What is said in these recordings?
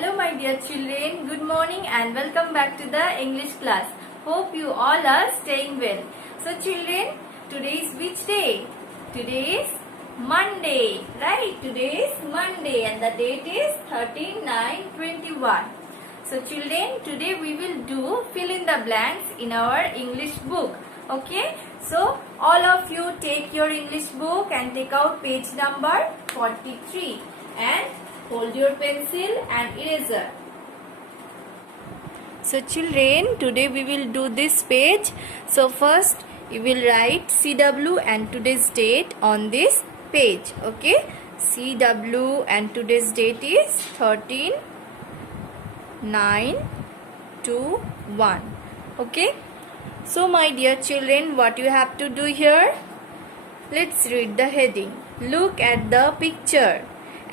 Hello my dear children, good morning and welcome back to the English class. Hope you all are staying well. So children, today is which day? Today is Monday, right? Today is Monday and the date is 13/9/21. So children, today we will do fill in the blanks in our English book. Okay? So all of you take your English book and take out page number 43 and hold your pencil and eraser. So children, today we will do this page. So first you will write CW and today's date on this page. Okay, CW and today's date is 13/9/21. Okay, so my dear children, what you have to do here? Let's read the heading. Look at the picture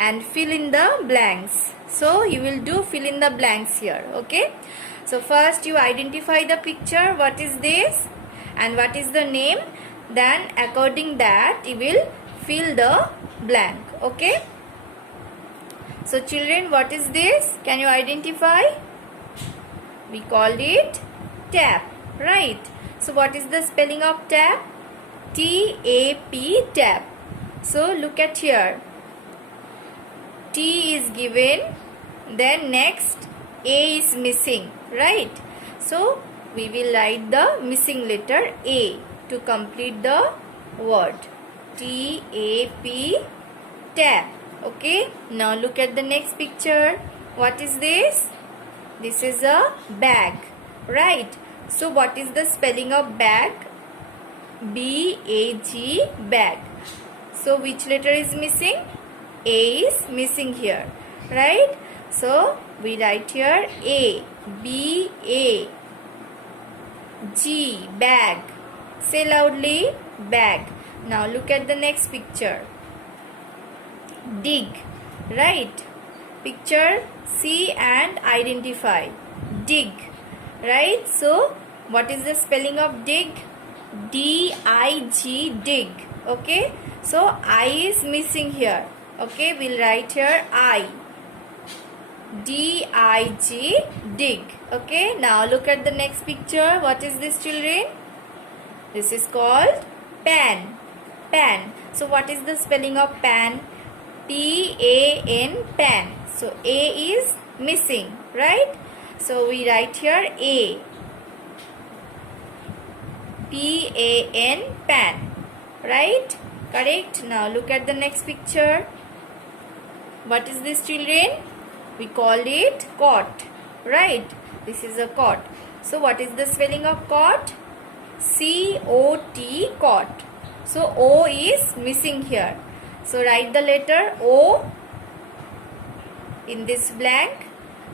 and fill in the blanks. So you will do fill in the blanks here. Okay, so first you identify the picture, what is this and what is the name, then according that you will fill the blank. Okay, so children, what is this? Can you identify? We call it tap, right? So what is the spelling of tap? T-A-P, tap. So look at here, T is given, then next A is missing, right? So we will write the missing letter A to complete the word. T-A-P, tap. Okay, now look at the next picture. What is this? This is a bag, right? So what is the spelling of bag? B-A-G, bag. So which letter is missing? A is missing here, right? So we write here A, B-A-G, bag. Say loudly, bag. Now look at the next picture. Dig, right? Picture, see and identify. Dig, right? So what is the spelling of dig? D-I-G, dig. Okay, so I is missing here. Okay, we'll write here I. D-I-G, dig. Okay, now look at the next picture. What is this, children? This is called pan. Pan. So what is the spelling of pan? P-A-N, pan. So A is missing, right? So we write here A. P-A-N, pan. Right? Correct. Now look at the next picture. What is this, children? We call it cot, right? This is a cot. So what is the spelling of cot? C-O-T, cot. So O is missing here. So write the letter O in this blank.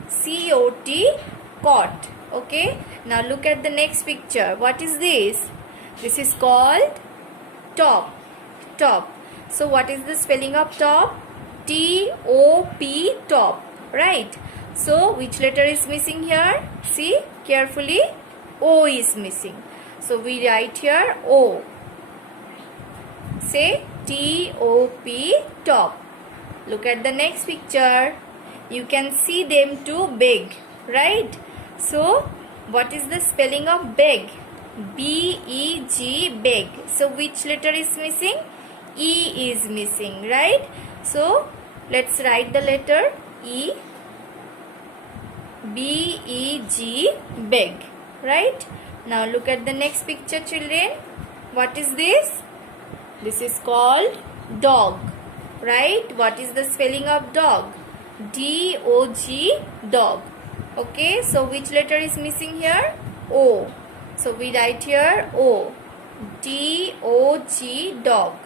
C-O-T, cot. Okay. Now look at the next picture. What is this? This is called top. Top. So what is the spelling of top? T-O-P, top, right? So which letter is missing here? See carefully, O is missing. So we write here O. Say T-O-P, top. Look at the next picture. You can see them too big, right? So what is the spelling of big? B-E-G, big. So which letter is missing? E is missing, right? So let's write the letter E. B-E-G, big, right? Now look at the next picture, children. What is this? This is called dog, right? What is the spelling of dog? D-O-G, dog. Okay, so which letter is missing here? O. So we write here O. D-O-G, dog.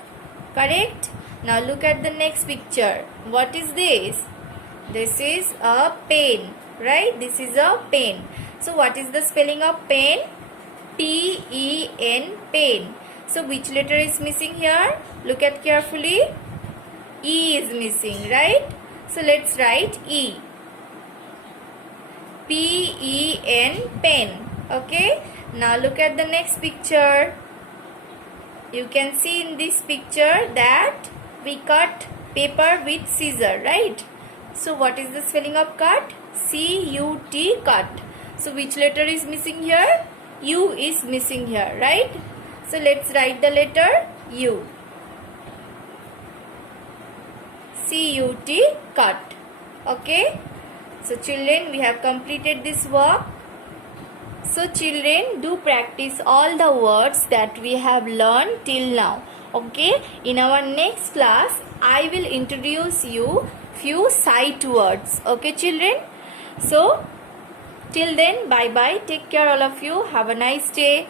Correct? Now look at the next picture. What is this? This is a pen, right? This is a pen. So what is the spelling of pen? P-E-N, pen. So which letter is missing here? Look at carefully. E is missing, right? So let's write E. P-E-N, pen. Okay. Now look at the next picture. You can see in this picture that we cut paper with scissor, right? So what is the spelling of cut? C-U-T, cut. So which letter is missing here? U is missing here, right? So let's write the letter U. C-U-T, cut. Okay. So children, we have completed this work. So children, do practice all the words that we have learned till now. Okay. In our next class, I will introduce you few sight words. Okay children. So till then, bye bye. Take care all of you. Have a nice day.